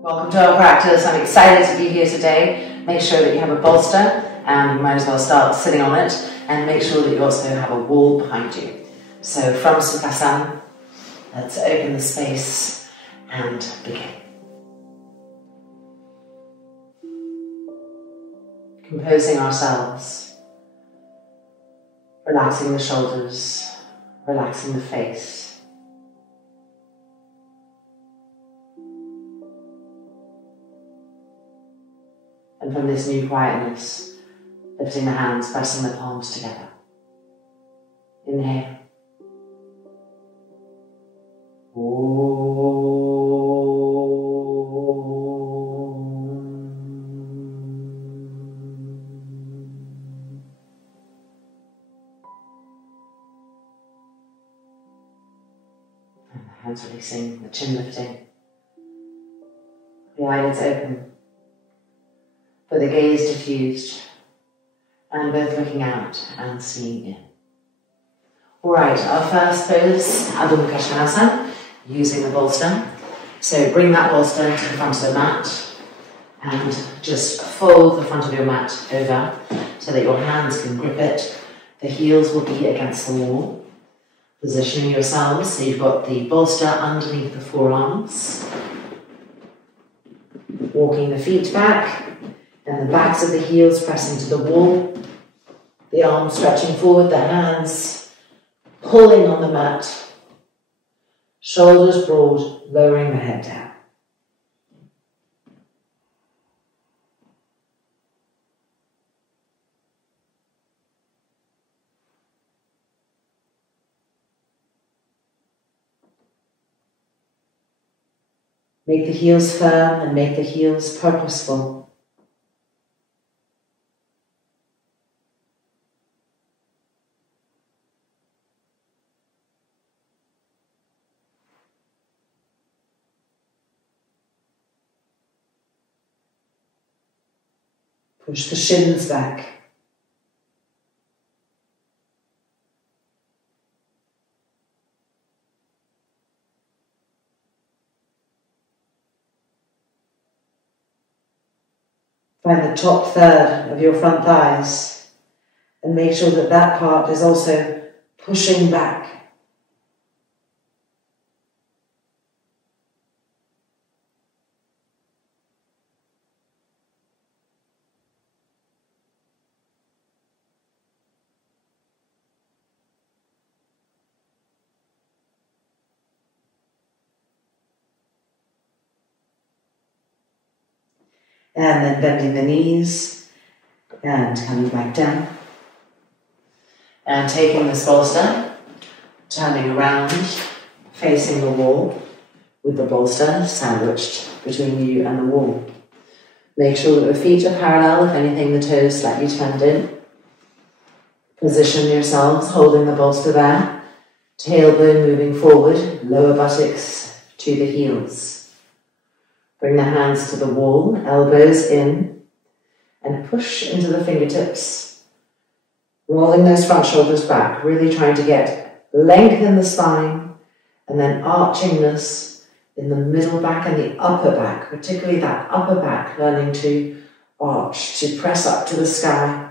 Welcome to our practice. I'm excited to be here today. Make sure that you have a bolster, and you might as well start sitting on it, and make sure that you also have a wall behind you. So from Sukhasana, let's open the space and begin. Composing ourselves, relaxing the shoulders, relaxing the face. And from this new quietness, lifting the hands, pressing the palms together. Inhale. And the hands releasing, the chin lifting. The eyelids open. But the gaze diffused, and both looking out and seeing in. Alright, our first pose, Adho Mukha Svanasana, using the bolster. So bring that bolster to the front of the mat, and just fold the front of your mat over so that your hands can grip it. The heels will be against the wall. Positioning yourselves so you've got the bolster underneath the forearms. Walking the feet back. And the backs of the heels pressing to the wall, the arms stretching forward, the hands pulling on the mat, shoulders broad, lowering the head down. Make the heels firm and make the heels purposeful. Push the shins back. Find the top third of your front thighs and make sure that that part is also pushing back. And then bending the knees and coming back down. And taking this bolster, turning around, facing the wall with the bolster sandwiched between you and the wall. Make sure that the feet are parallel, if anything the toes slightly turned in. Position yourselves holding the bolster there. Tailbone moving forward, lower buttocks to the heels. Bring the hands to the wall, elbows in, and push into the fingertips. Rolling those front shoulders back, really trying to get length in the spine, and then archingness in the middle back and the upper back, particularly that upper back, learning to arch, to press up to the sky,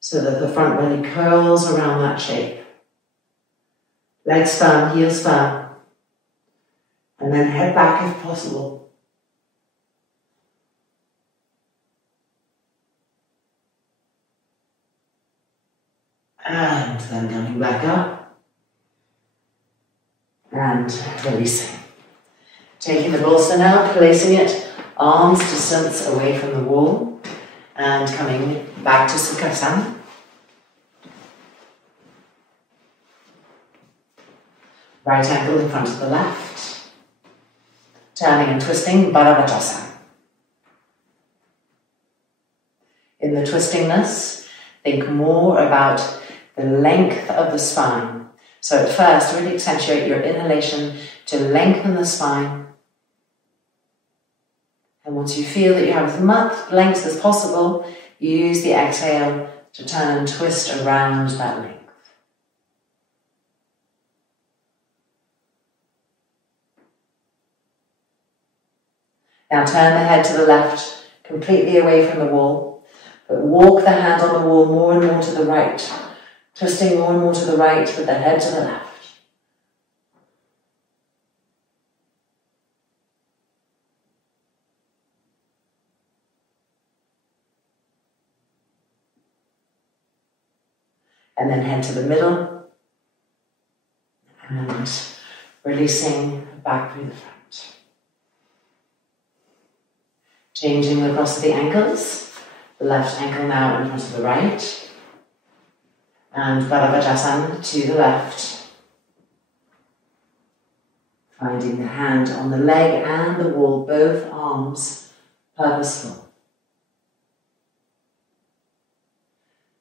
so that the front belly curls around that shape. Legs firm, heels firm, and then head back if possible. And then coming back up and releasing. Taking the bolster now, placing it arms distance away from the wall and coming back to Sukhasana. Right ankle in front of the left. Turning and twisting, Bharavajasana. In the twistingness, think more about the length of the spine. So at first, really accentuate your inhalation to lengthen the spine. And once you feel that you have as much length as possible, you use the exhale to turn and twist around that length. Now turn the head to the left, completely away from the wall, but walk the hand on the wall more and more to the right, twisting more and more to the right with the head to the left. And then head to the middle and releasing back through the front. Changing across the ankles, the left ankle now in front of the right, and Baravajasana to the left. Finding the hand on the leg and the wall, both arms purposeful.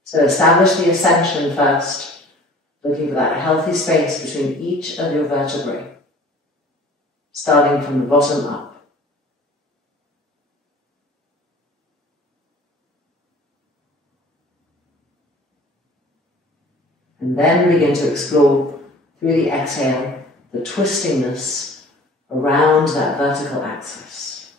So establish the ascension first, looking for that healthy space between each of your vertebrae, starting from the bottom up. And then begin to explore through the exhale the twistingness around that vertical axis.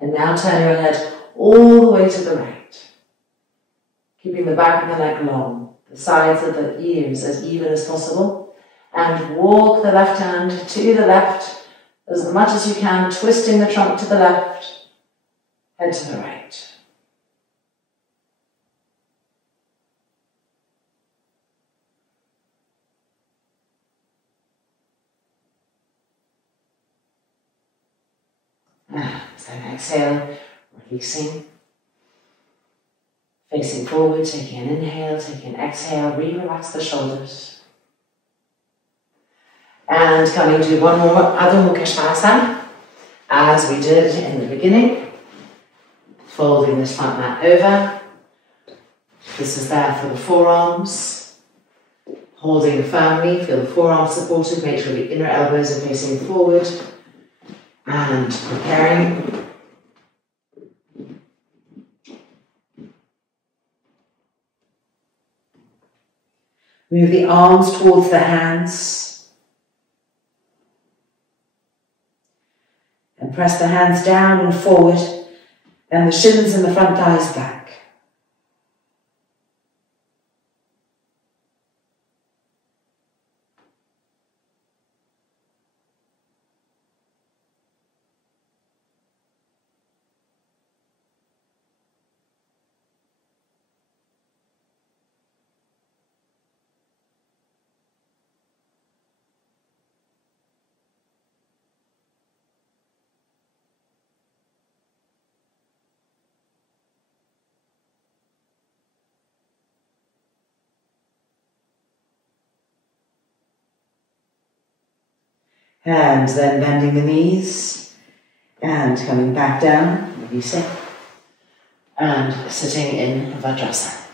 And now turn your head all the way to the right, keeping the back of the neck long, the sides of the ears as even as possible, and walk the left hand to the left as much as you can, twisting the trunk to the left, head to the right. Then exhale, releasing, facing forward, taking an inhale, taking an exhale, re-relax the shoulders. And coming to one more Adho Mukha Svanasana, as we did in the beginning, folding this front mat over. This is there for the forearms, holding firmly, feel the forearms supported, make sure the inner elbows are facing forward, and preparing. Move the arms towards the hands. And press the hands down and forward, and the shins and the front thighs back. And then bending the knees and coming back down, releasing, and sitting in Vajrasana.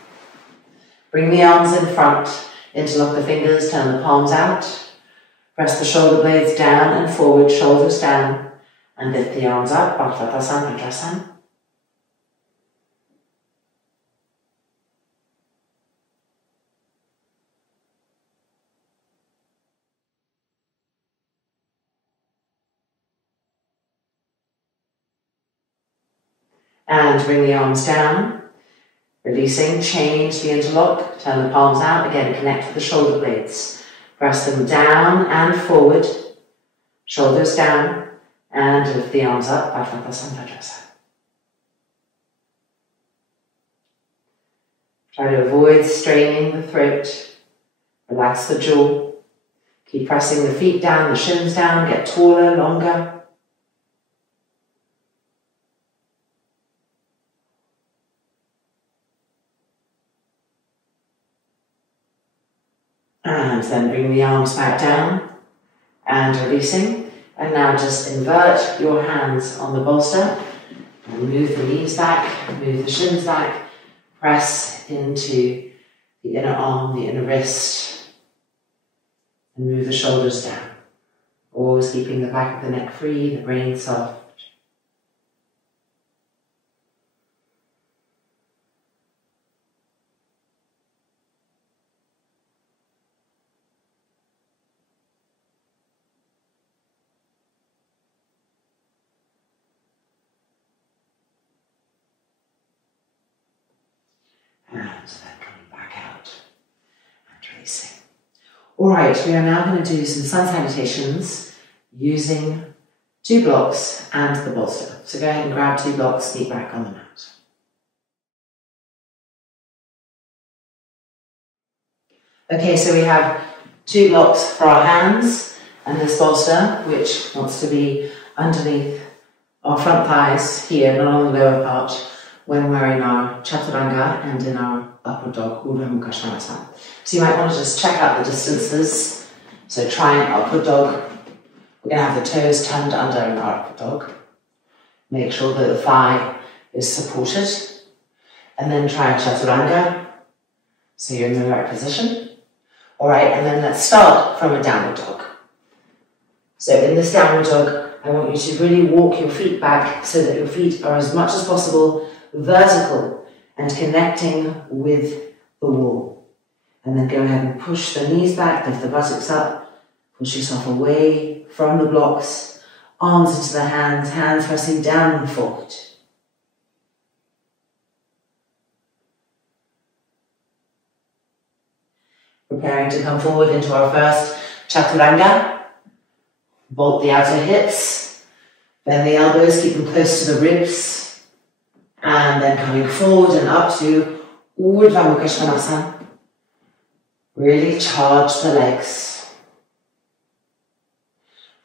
Bring the arms in front, interlock the fingers, turn the palms out, press the shoulder blades down and forward, shoulders down, and lift the arms up, Bhaktapasana, Vajrasana. And bring the arms down, releasing, change the interlock, turn the palms out, again connect with the shoulder blades. Press them down and forward, shoulders down, and lift the arms up, Bhaktapasana, Vajrasana. Try to avoid straining the throat, relax the jaw, keep pressing the feet down, the shins down, get taller, longer. And then bring the arms back down and releasing. And now just invert your hands on the bolster and move the knees back, move the shins back, press into the inner arm, the inner wrist, and move the shoulders down. Always keeping the back of the neck free, the brain soft. And then coming back out and releasing. All right, we are now going to do some sun salutations using 2 blocks and the bolster. So go ahead and grab 2 blocks, feet back on the mat. Okay, so we have 2 blocks for our hands and this bolster, which wants to be underneath our front thighs here, not on the lower part, when we're in our chaturanga and in our upward dog, Urdhva Mukha Svanasana. So you might want to just check out the distances. So try an upward dog. We're going to have the toes turned under in our upward dog. Make sure that the thigh is supported. And then try a chaturanga. So you're in the right position. All right, and then let's start from a downward dog. So in this downward dog, I want you to really walk your feet back so that your feet are as much as possible vertical and connecting with the wall. And then go ahead and push the knees back, lift the buttocks up, push yourself away from the blocks, arms into the hands, hands pressing down and forward. Preparing to come forward into our first chaturanga. Bolt the outer hips, bend the elbows, keep them close to the ribs, and then coming forward and up to Urdhva Mukha Svanasana. Really charge the legs.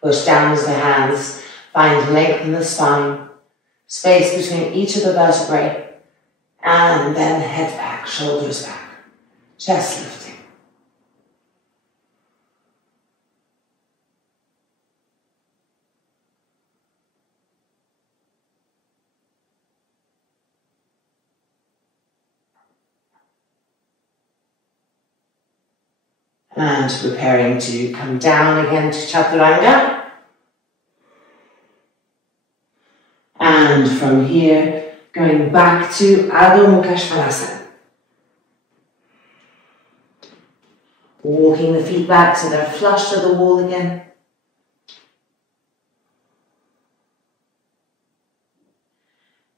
Push down with the hands, find length in the spine, space between each of the vertebrae, and then head back, shoulders back, chest lifting. And preparing to come down again to chaturanga. And from here, going back to Urdhva Mukha Svanasana. Walking the feet back so they're flush to the wall again.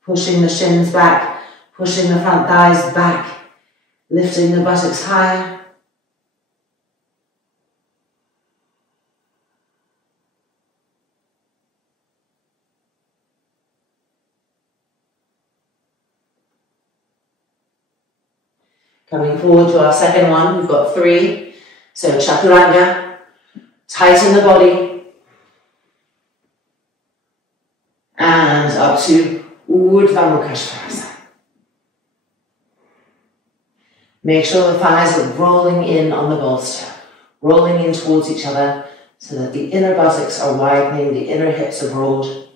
Pushing the shins back, pushing the front thighs back, lifting the buttocks higher. Coming forward to our second one, we've got 3. So chaturanga, tighten the body. And up to Urdhva Mukha Svanasana. Make sure the thighs are rolling in on the bolster, rolling in towards each other so that the inner buttocks are widening, the inner hips are broad.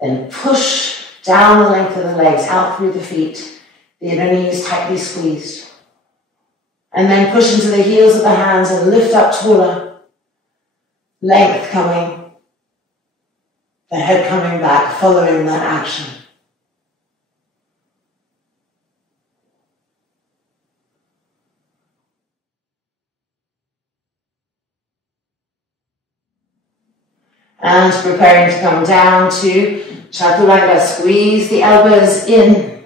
Then push down the length of the legs, out through the feet, the inner knees tightly squeezed. And then push into the heels of the hands and lift up taller. Length coming. The head coming back, following that action. And preparing to come down to chaturanga. Squeeze the elbows in.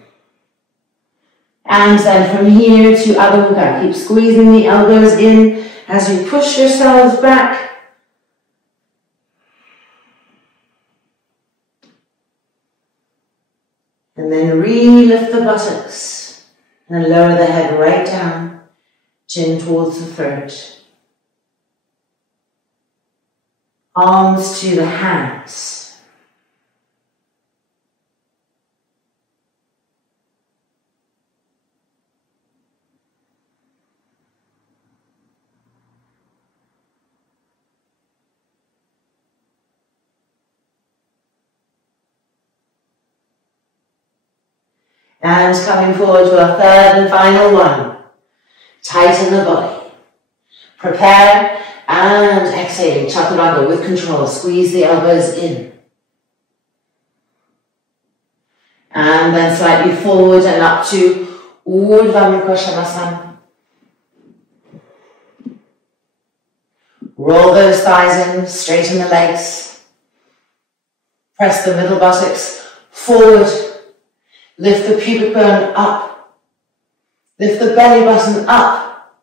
And then from here to Adho Mukha, keep squeezing the elbows in as you push yourselves back. And then re-lift the buttocks and lower the head right down, chin towards the throat. Arms to the hands. And coming forward to our third and final one. Tighten the body. Prepare and exhaling. Chaturanga with control. Squeeze the elbows in. And then slightly forward and up to Urdhva Mukha Svanasana. Roll those thighs in, straighten the legs. Press the middle buttocks forward. Lift the pubic bone up. Lift the belly button up.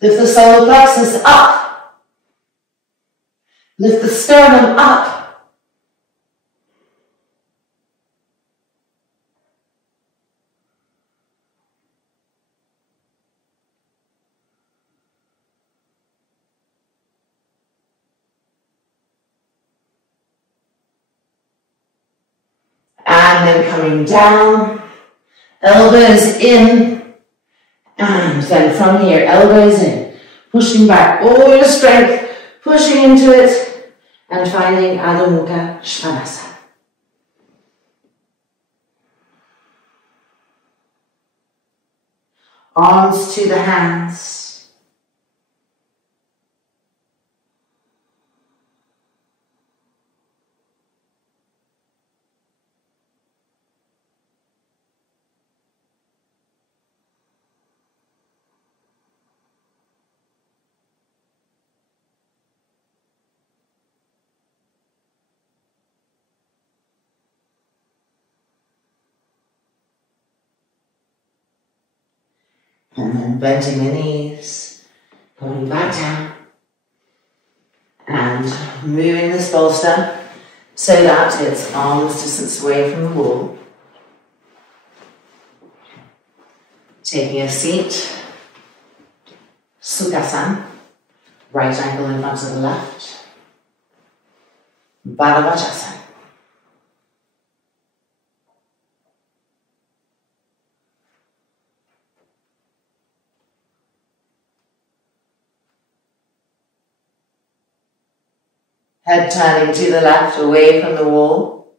Lift the solar plexus up. Lift the sternum up. And then coming down, elbows in, and then from here, elbows in, pushing back all your strength, pushing into it, and finding Adho Mukha Svanasana. Arms to the hands. And then bending the knees, coming back down, and moving this bolster so that it's arms distance away from the wall. Taking a seat, Sukhasana, right ankle in front of the left, Baddha Vajrasana. Head turning to the left, away from the wall.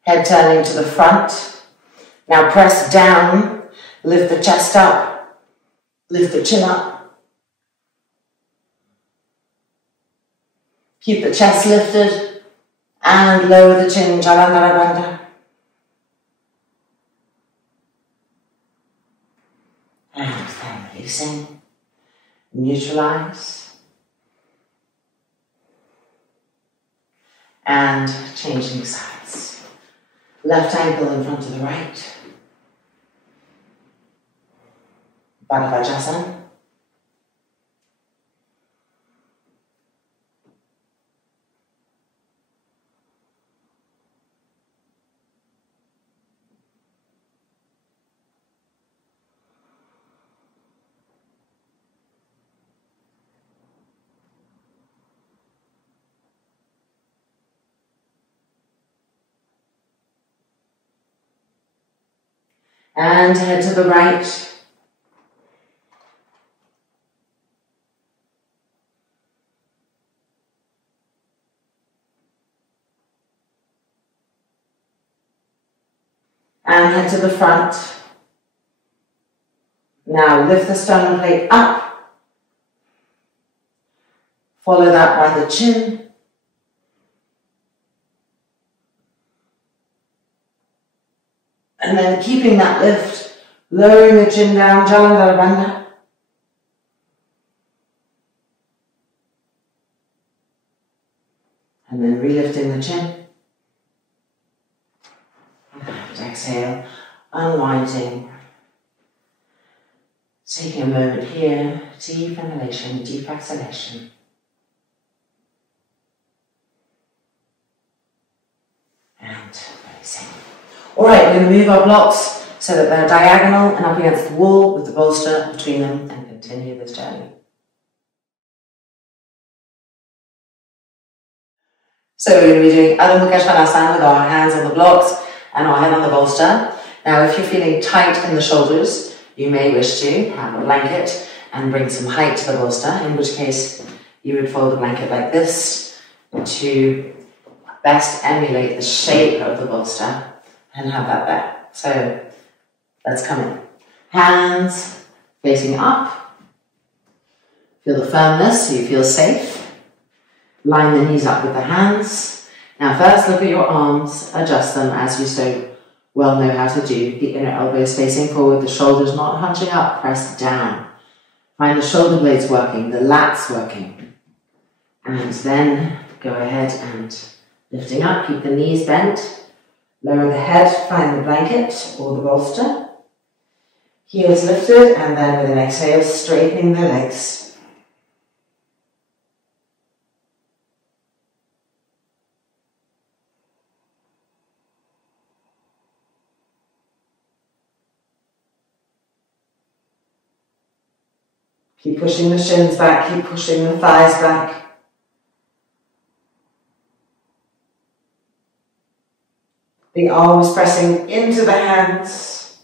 Head turning to the front. Now press down, lift the chest up, lift the chin up. Keep the chest lifted. And lower the chin, Jalandhara Bandha. And then releasing, neutralize. And changing sides. Left ankle in front of the right. Baddha Vajrasana. And head to the right. And head to the front. Now lift the sternum plate up. Follow that by the chin. And then keeping that lift, lowering the chin down, Jalandhara Bandha. And then relifting the chin. And exhale, unwinding. Taking a moment here, deep inhalation, deep exhalation. And releasing. Alright, we're going to move our blocks so that they're diagonal and up against the wall with the bolster between them and continue this journey. So we're going to be doing Adho Mukha Svanasana with our hands on the blocks and our head on the bolster. Now if you're feeling tight in the shoulders, you may wish to have a blanket and bring some height to the bolster, in which case you would fold the blanket like this to best emulate the shape of the bolster. And have that there. So let's come in. Hands facing up. Feel the firmness so you feel safe. Line the knees up with the hands. Now first look at your arms, adjust them as you so well know how to do. The inner elbows facing forward, the shoulders not hunching up, press down. Find the shoulder blades working, the lats working. And then go ahead and lifting up, keep the knees bent. Lower the head, find the blanket or the bolster. Heels lifted, and then with an exhale, straightening the legs. Keep pushing the shins back, keep pushing the thighs back. The arms pressing into the hands.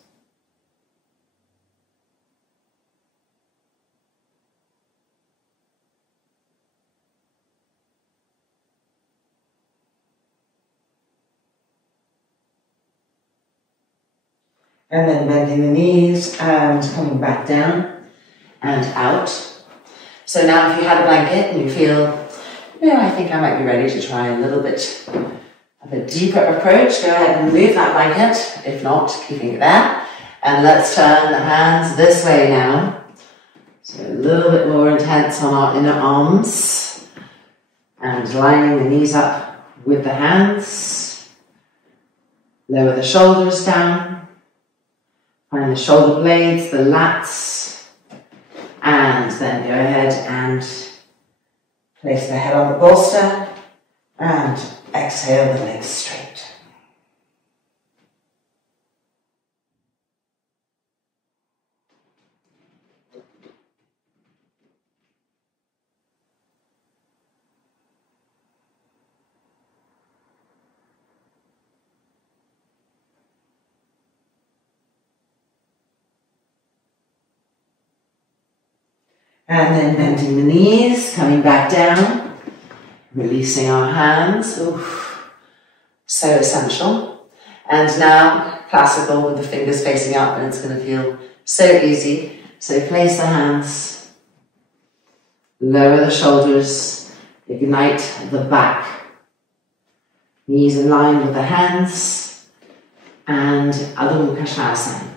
And then bending the knees and coming back down and out. So now if you had a blanket and you feel, I think I might be ready to try a little bit of a deeper approach, go ahead and move that blanket, if not, keeping it there. And let's turn the hands this way now. So a little bit more intense on our inner arms. And lining the knees up with the hands. Lower the shoulders down. Find the shoulder blades, the lats. And then go ahead and place the head on the bolster. And exhale the legs straight. And then bending the knees, coming back down, releasing our hands. Oof. So essential. And now, classical with the fingers facing up, and it's going to feel so easy. So place the hands, lower the shoulders, ignite the back. Knees in line with the hands, and Adho Mukha Svanasana.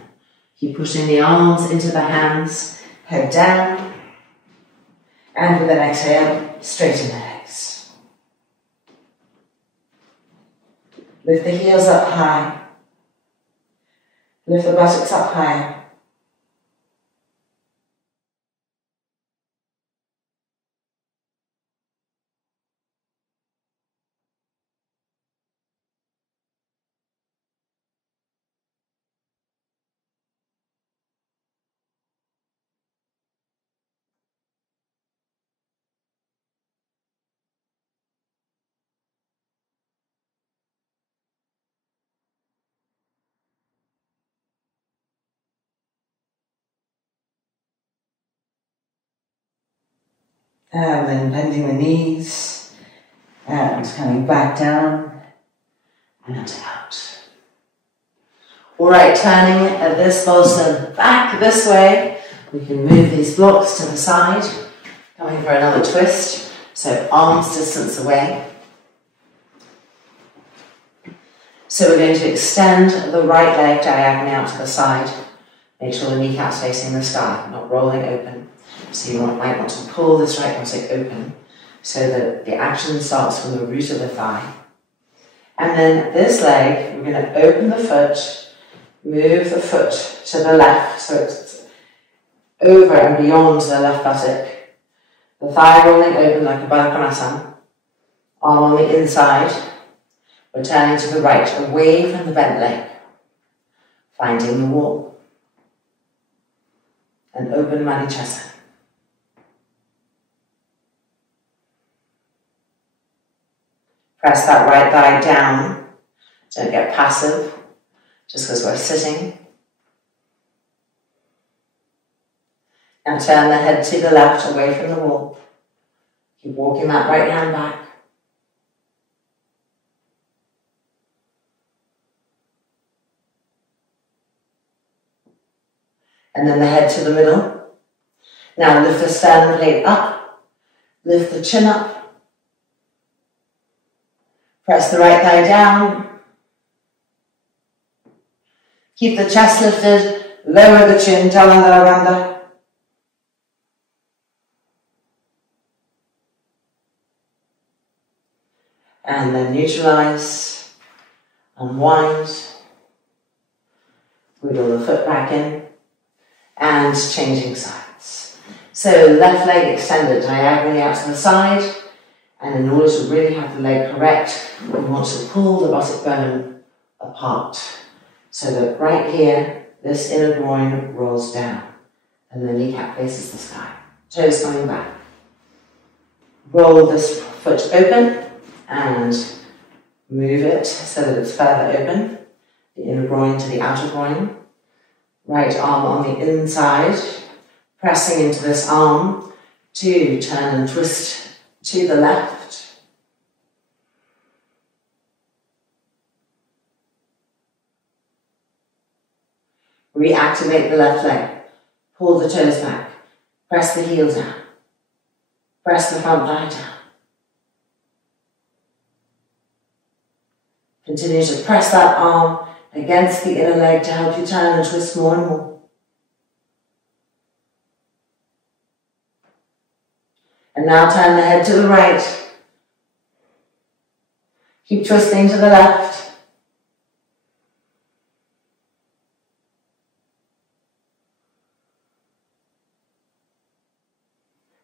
Keep pushing the arms into the hands, head down, and with an exhale, straighten the legs. Lift the heels up high. Lift the buttocks up higher. And then bending the knees and coming back down and out. All right, turning this bolster back this way. We can move these blocks to the side, coming for another twist. So arms distance away. So we're going to extend the right leg diagonally out to the side. Make sure the kneecap's facing the sky, not rolling open. So you might want to pull this right arm open so that the action starts from the root of the thigh. And then this leg, we're going to open the foot, move the foot to the left so it's over and beyond the left buttock. The thigh rolling open like a Baddha Konasana. Arm on the inside. We're turning to the right, away from the bent leg. Finding the wall. And open Manichasana. Press that right thigh down. Don't get passive, just because we're sitting. Now turn the head to the left, away from the wall. Keep walking that right hand back. And then the head to the middle. Now lift the sternum blade up. Lift the chin up. Press the right thigh down. Keep the chest lifted, lower the chin, Chalandara. And then neutralize, unwind, wiggle the foot back in, and changing sides. So left leg extended diagonally out to the side, and in order to really have the leg correct, we want to pull the buttock bone apart. So that right here, this inner groin rolls down, and the kneecap faces the sky. Toes coming back. Roll this foot open, and move it so that it's further open. The inner groin to the outer groin. Right arm on the inside, pressing into this arm to turn and twist to the left. Reactivate the left leg. Pull the toes back. Press the heel down. Press the front thigh down. Continue to press that arm against the inner leg to help you turn and twist more and more. And now turn the head to the right. Keep twisting to the left.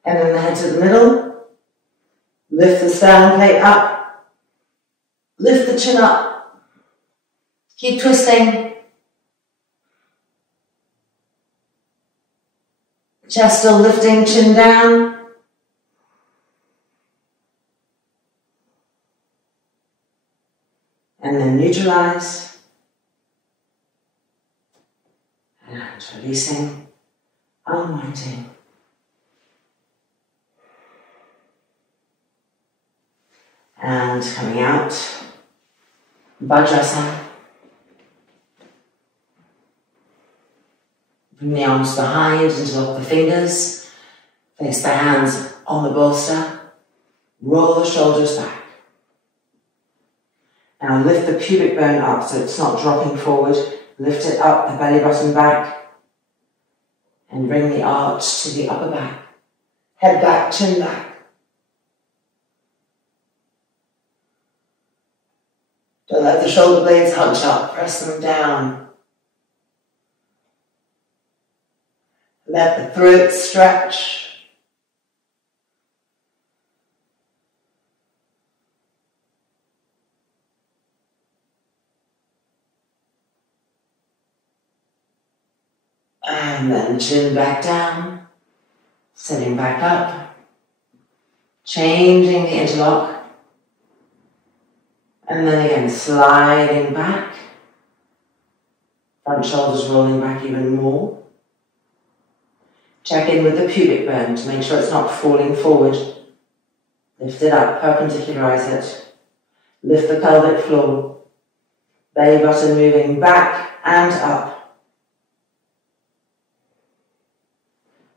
And then the head to the middle. Lift the sternum plate up. Lift the chin up. Keep twisting. Chest still lifting, chin down. And then neutralize. And releasing, unwinding. And coming out, Vajrasana. Bring the arms behind, interlock the fingers, place the hands on the bolster, roll the shoulders back. Now lift the pubic bone up so it's not dropping forward, lift it up, the belly button back, and bring the arch to the upper back. Head back, chin back. Don't let the shoulder blades hunch up, press them down. Let the throat stretch. And then chin back down, sitting back up, changing the interlock. And then again, sliding back. Front shoulders rolling back even more. Check in with the pubic bone to make sure it's not falling forward. Lift it up, perpendicularize it. Lift the pelvic floor. Belly button moving back and up.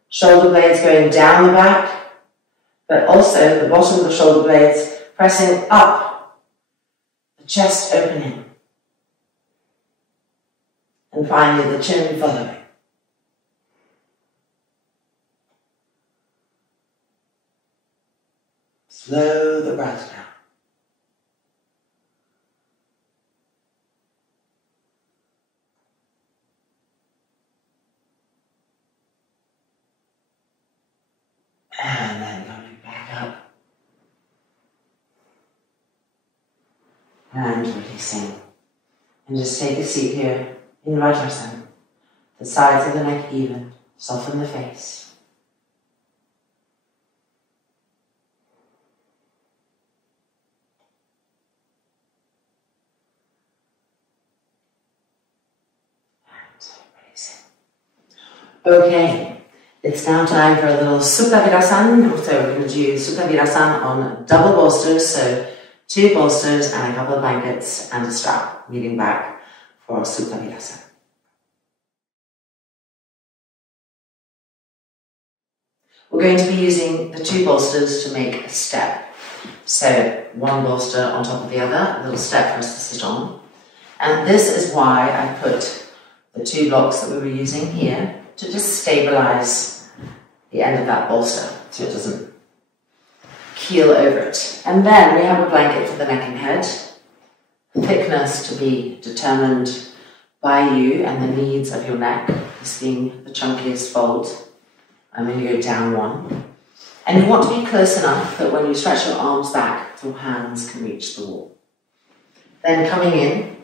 Shoulder blades going down the back, but also the bottom of the shoulder blades pressing up. The chest opening. And finally the chin following. Slow the breath down. And then coming back up. And releasing. And just take a seat here in Vajrasana. The sides of the neck even. Soften the face. Okay, it's now time for a little Sukha Virasana. So we're going to do Sukha Virasana on double bolsters, so 2 bolsters and a couple of blankets and a strap, leaning back for Sukha Virasana. We're going to be using the 2 bolsters to make a step. So 1 bolster on top of the other, a little step for us to sit on. And this is why I put the 2 blocks that we were using here to just stabilize the end of that bolster so it doesn't keel over it. And then we have a blanket for the neck and head. Thickness to be determined by you and the needs of your neck, this being the chunkiest fold. I'm going to go down 1. And you want to be close enough that when you stretch your arms back, your hands can reach the wall. Then coming in,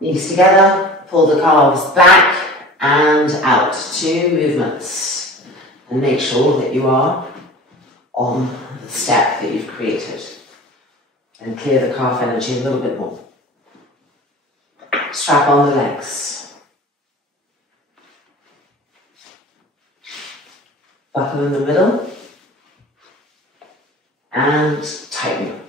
knees together, pull the calves back and out. 2 movements. And make sure that you are on the step that you've created. And clear the calf energy a little bit more. Strap on the legs. Buckle in the middle. And tighten up.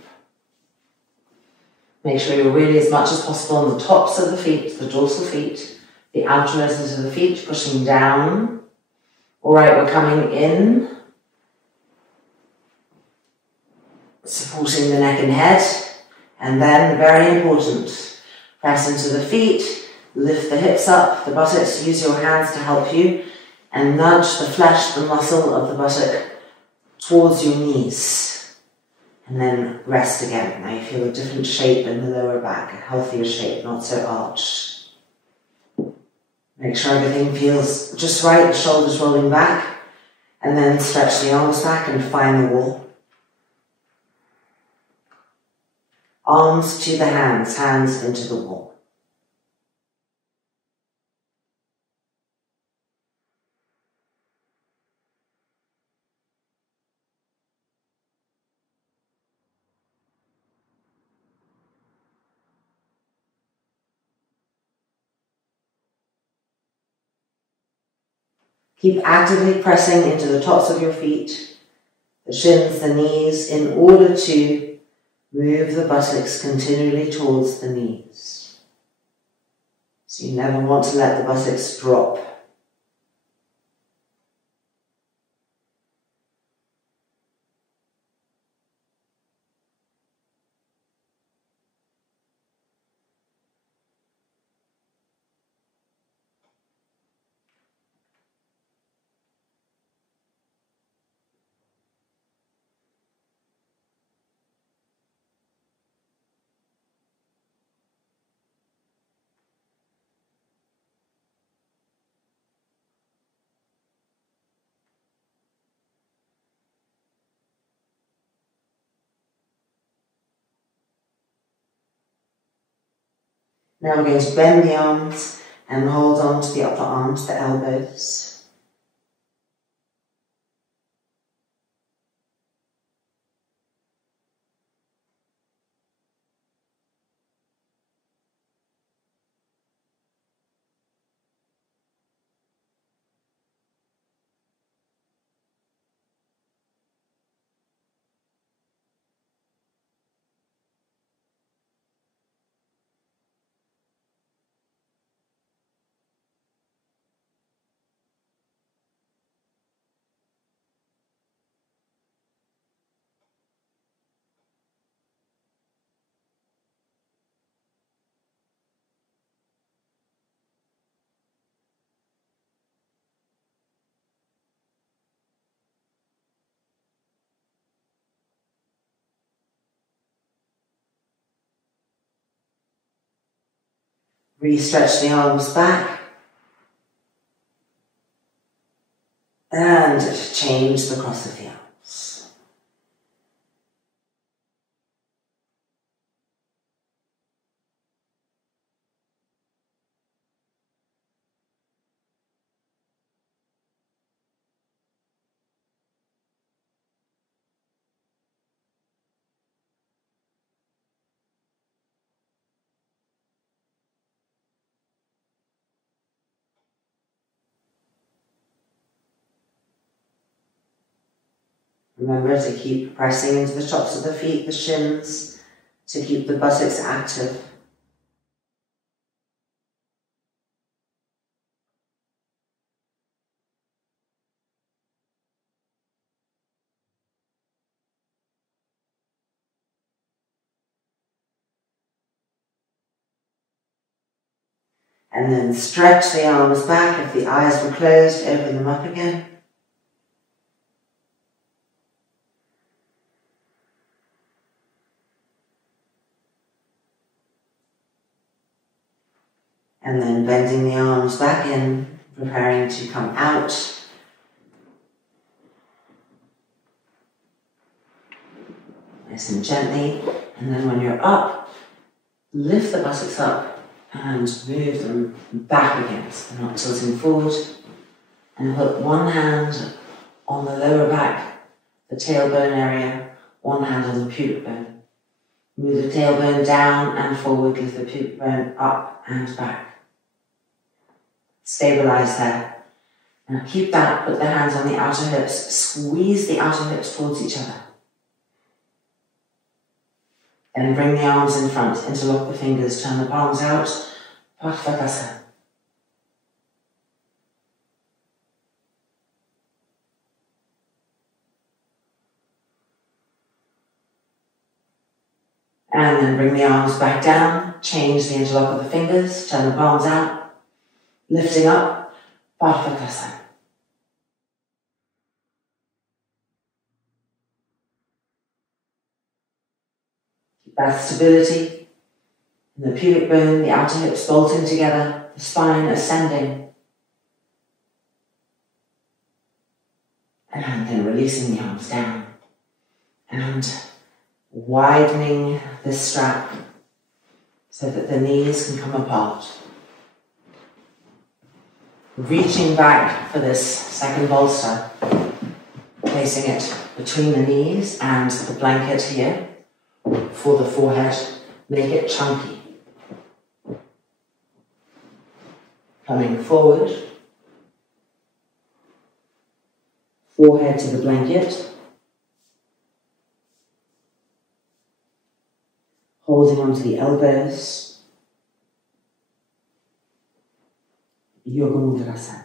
Make sure you're really as much as possible on the tops of the feet, the dorsal feet, the outer edges of the feet, pushing down. All right, we're coming in. Supporting the neck and head. And then, very important, press into the feet, lift the hips up, the buttocks, use your hands to help you, and nudge the flesh, the muscle of the buttock towards your knees. And then rest again. Now you feel a different shape in the lower back, a healthier shape, not so arched. Make sure everything feels just right, the shoulders rolling back, and then stretch the arms back and find the wall. Arms to the hands, hands into the wall. Keep actively pressing into the tops of your feet, the shins, the knees, in order to move the buttocks continually towards the knees. So you never want to let the buttocks drop. Now we're going to bend the arms and hold on to the upper arms, the elbows. Re-stretch the arms back and change the cross of the arms. Remember to keep pressing into the tops of the feet, the shins, to keep the buttocks active. And then stretch the arms back. If the eyes were closed, open them up again. And then bending the arms back in, preparing to come out. Nice and gently. And then when you're up, lift the buttocks up and move them back again. So they're not tilting forward. And put one hand on the lower back, the tailbone area, one hand on the pubic bone. Move the tailbone down and forward, lift the pubic bone up and back. Stabilize there. Now keep that, put the hands on the outer hips, squeeze the outer hips towards each other. Then bring the arms in front, interlock the fingers, turn the palms out, purifying. And then bring the arms back down, change the interlock of the fingers, turn the palms out, lifting up, purifying. That stability in the pubic bone, the outer hips bolting together, the spine ascending. And then releasing the arms down. And widening the strap so that the knees can come apart. Reaching back for this second bolster, placing it between the knees and the blanket here. For the forehead, make it chunky. Coming forward, forehead to the blanket, holding onto the elbows, Yoga Mudrasana.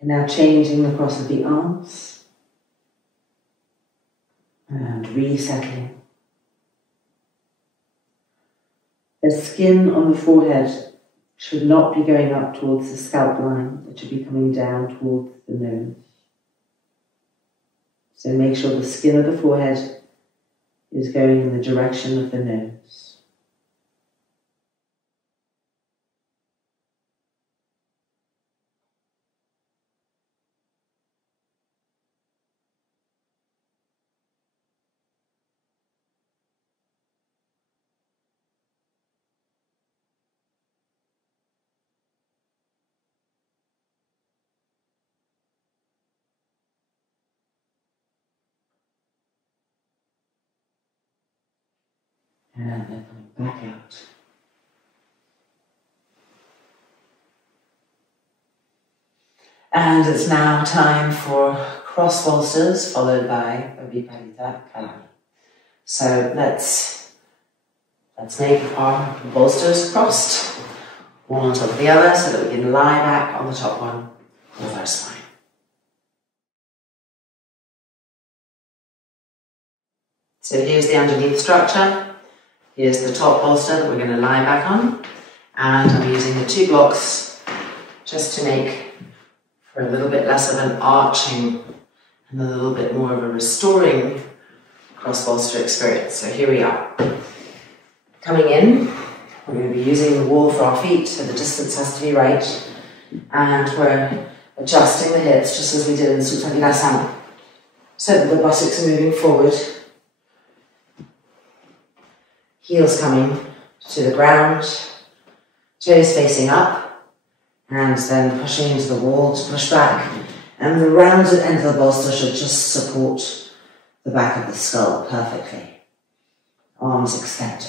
And now changing the cross of the arms and resettling. The skin on the forehead should not be going up towards the scalp line, it should be coming down towards the nose. So make sure the skin of the forehead is going in the direction of the nose. And then coming back out. And it's now time for cross bolsters, followed by a viparita kalani. So let's make our bolsters crossed, one on top of the other, so that we can lie back on the top one with our spine. So here's the underneath structure. Here's the top bolster that we're going to lie back on. And I'm using the 2 blocks just to make for a little bit less of an arching and a little bit more of a restoring cross bolster experience. So here we are. Coming in, we're going to be using the wall for our feet, so the distance has to be right. And we're adjusting the hips just as we did in Supta Vinyasana, so that the buttocks are moving forward. Heels coming to the ground, toes facing up, and then pushing into the wall to push back. And the rounded end of the bolster should just support the back of the skull perfectly. Arms extended.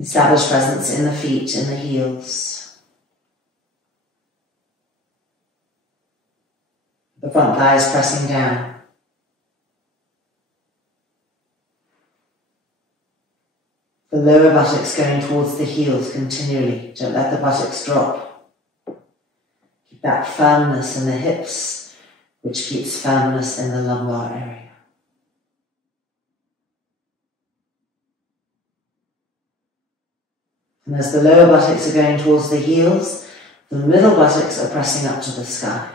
Establish presence in the feet, in the heels. The front thighs pressing down. The lower buttocks going towards the heels continually. Don't let the buttocks drop. Keep that firmness in the hips, which keeps firmness in the lumbar area. And as the lower buttocks are going towards the heels, the middle buttocks are pressing up to the sky.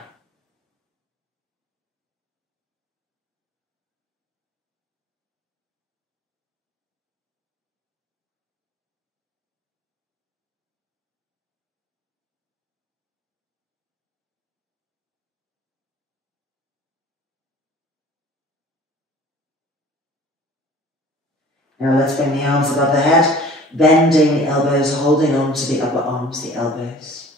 Now let's bring the arms above the head, bending the elbows, holding on to the upper arms, the elbows.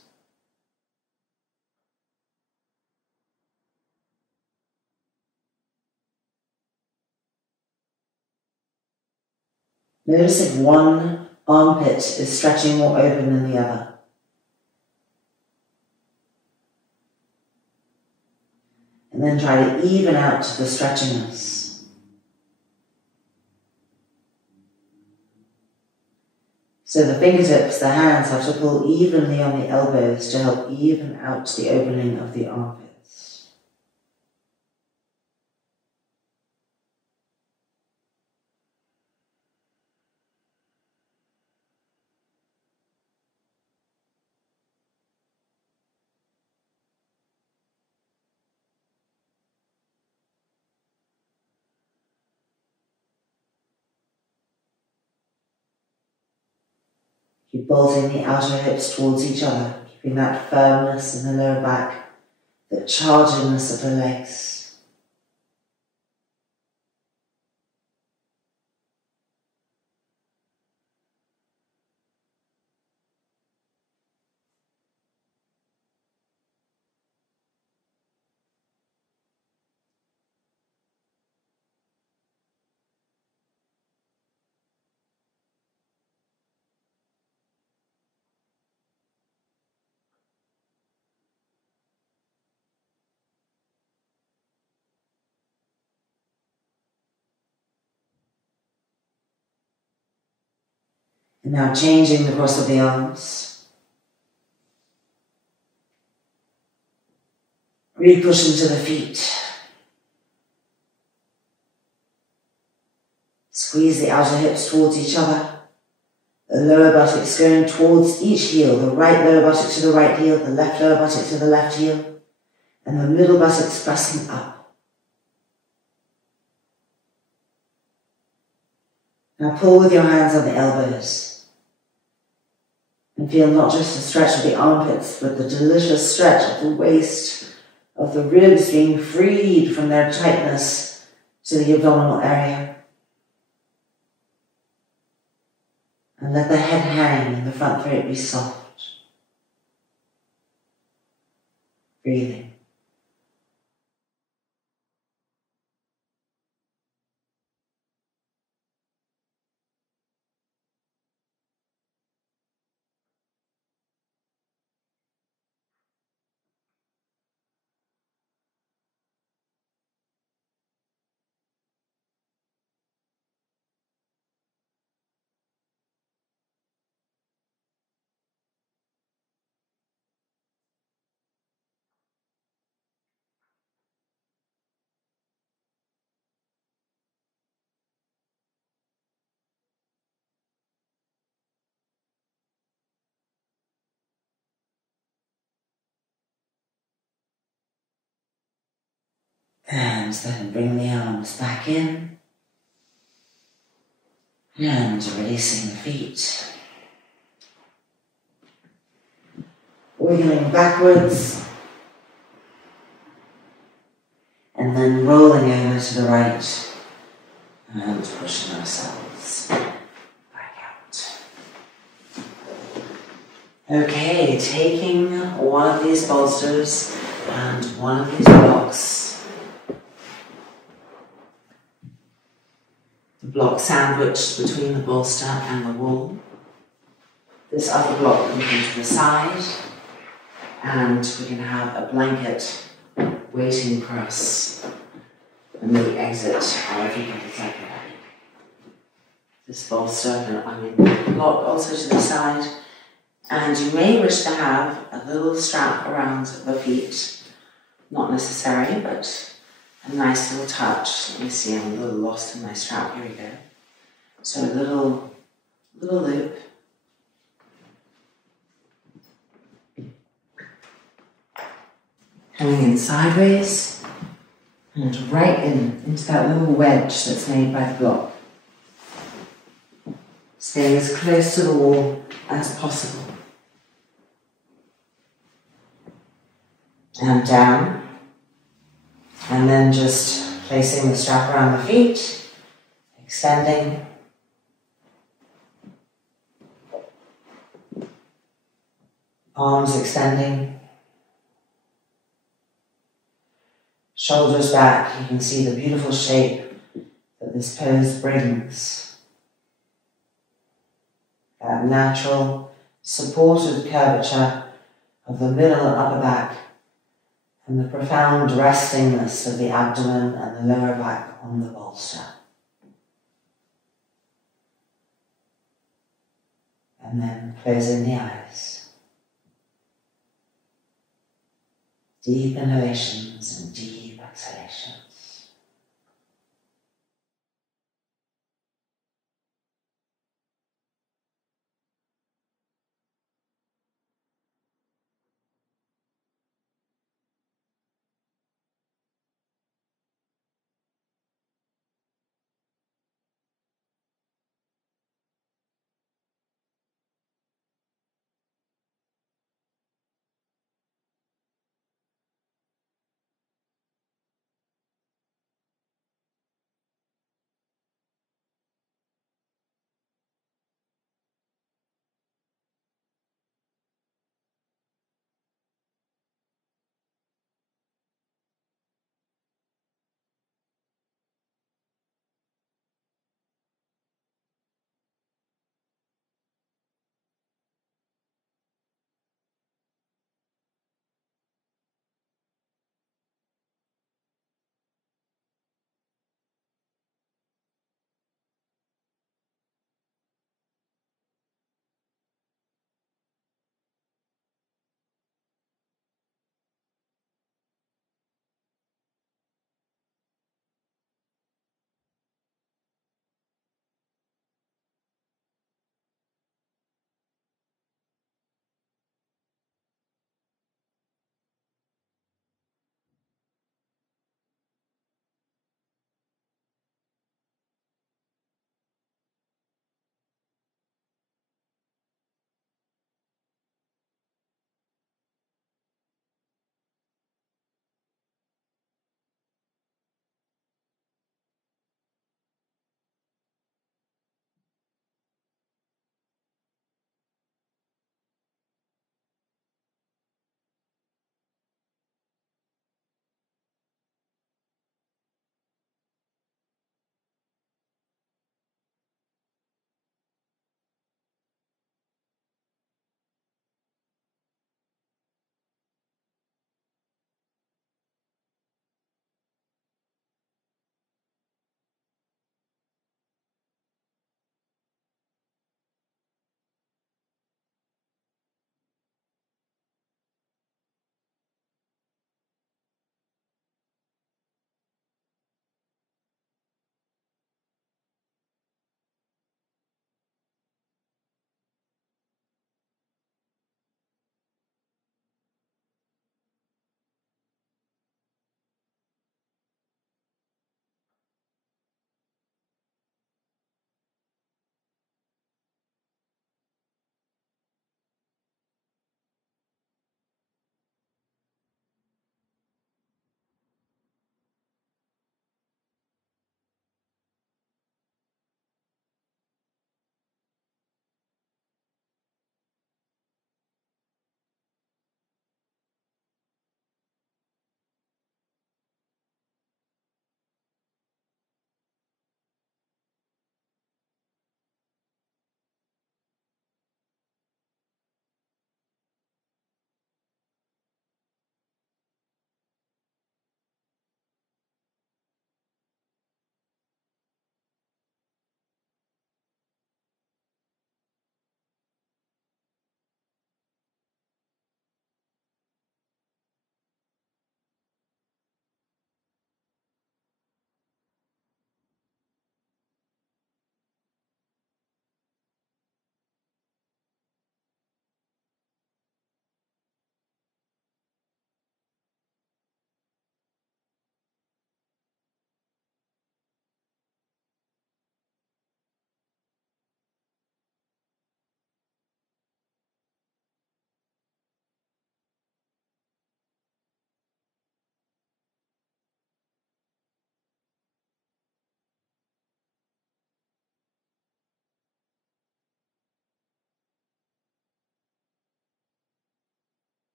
Notice if one armpit is stretching more open than the other. And then try to even out the stretchiness. So the fingertips, the hands have to pull evenly on the elbows to help even out the opening of the armpits. Keep bolting the outer hips towards each other, keeping that firmness in the lower back, the chargedness of the legs. And now changing the cross of the arms. Re-push into the feet. Squeeze the outer hips towards each other. The lower buttocks going towards each heel. The right lower buttock to the right heel, the left lower buttock to the left heel, and the middle buttocks pressing up. Now pull with your hands on the elbows. And feel not just a stretch of the armpits, but the delicious stretch of the waist, of the ribs being freed from their tightness to the abdominal area. And let the head hang and the front throat be soft. Breathing. And then bring the arms back in. And releasing the feet. Wiggling backwards. And then rolling over to the right. And pushing ourselves back out. Okay, taking one of these bolsters and one of these blocks. The block sandwiched between the bolster and the wall. This other block can come to the side, and we can have a blanket waiting for us when we exit our vehicle cycle. This bolster, block also to the side, and you may wish to have a little strap around the feet. Not necessary, but a nice little touch. Let me see, I'm a little lost in my strap. Here we go. So a little loop. Coming in sideways and right into that little wedge that's made by the block. Staying as close to the wall as possible. And down. And then just placing the strap around the feet, extending. Arms extending. Shoulders back. You can see the beautiful shape that this pose brings. That natural, supported curvature of the middle and upper back, and the profound restingness of the abdomen and the lower back on the bolster. And then closing the eyes. Deep inhalations and deep exhalations.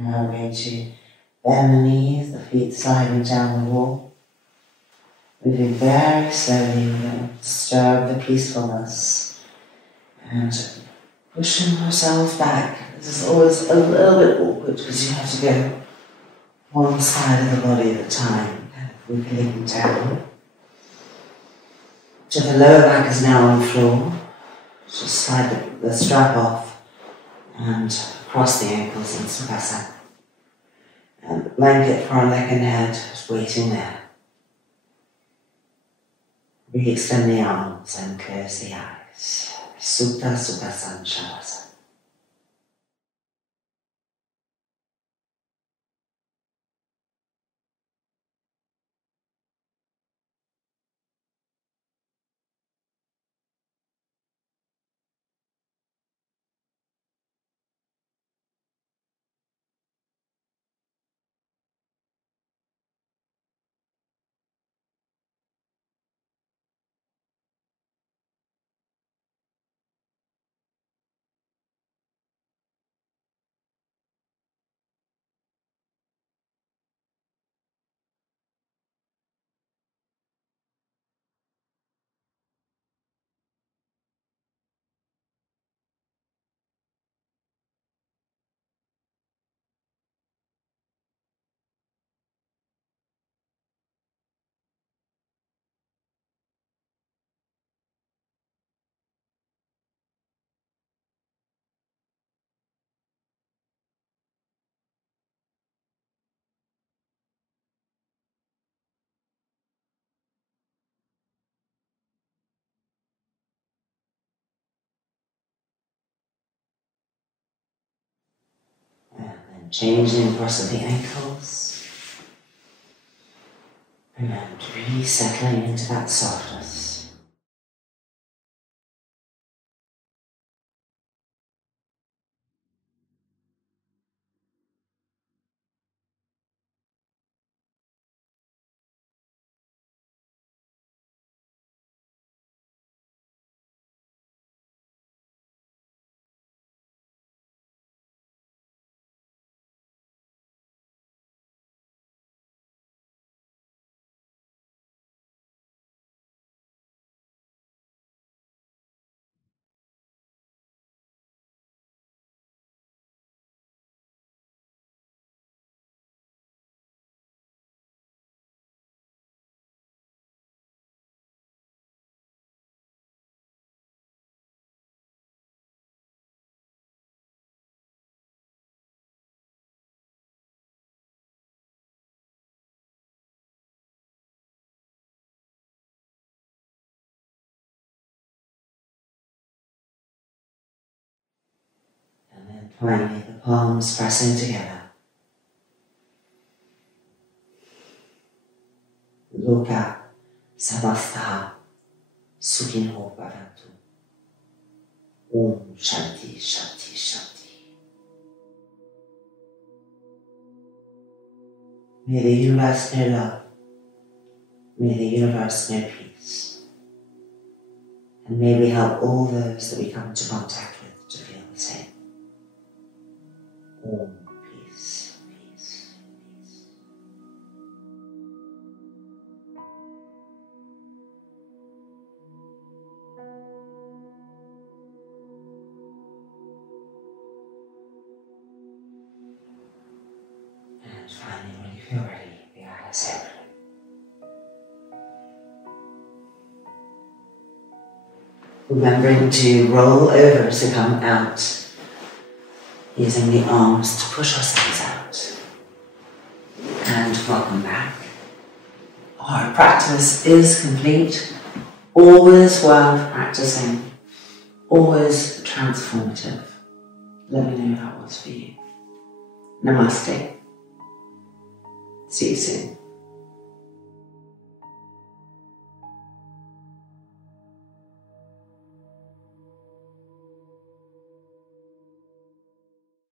Now we're going to bend the knees, the feet sliding down the wall. Moving very slowly, we're going to disturb the peacefulness and pushing ourselves back. This is always a little bit awkward because you have to go one side of the body at a time, kind of wiggling down. So the lower back is now on the floor. Just slide the strap off and across the ankles in Sukhasana. And the blanket for our neck and head is waiting there. Re-extend the arms and close the eyes. Supta Sukhasana Shavasana. Changing across the ankles and resettling into that softness. Finally, the palms pressing together. Loka Samastha Sukhinho Bhavantu. Om Shanti Shanti Shanti. May the universe know love. May the universe know peace. And may we help all those that we come into contact with to feel the same. Om, peace, peace, peace. And finally, when you feel ready, the eyes open. Remembering to roll over to come out. Using the arms to push ourselves out. And welcome back. Our practice is complete. Always worth practicing. Always transformative. Let me know how it was for you. Namaste. See you soon.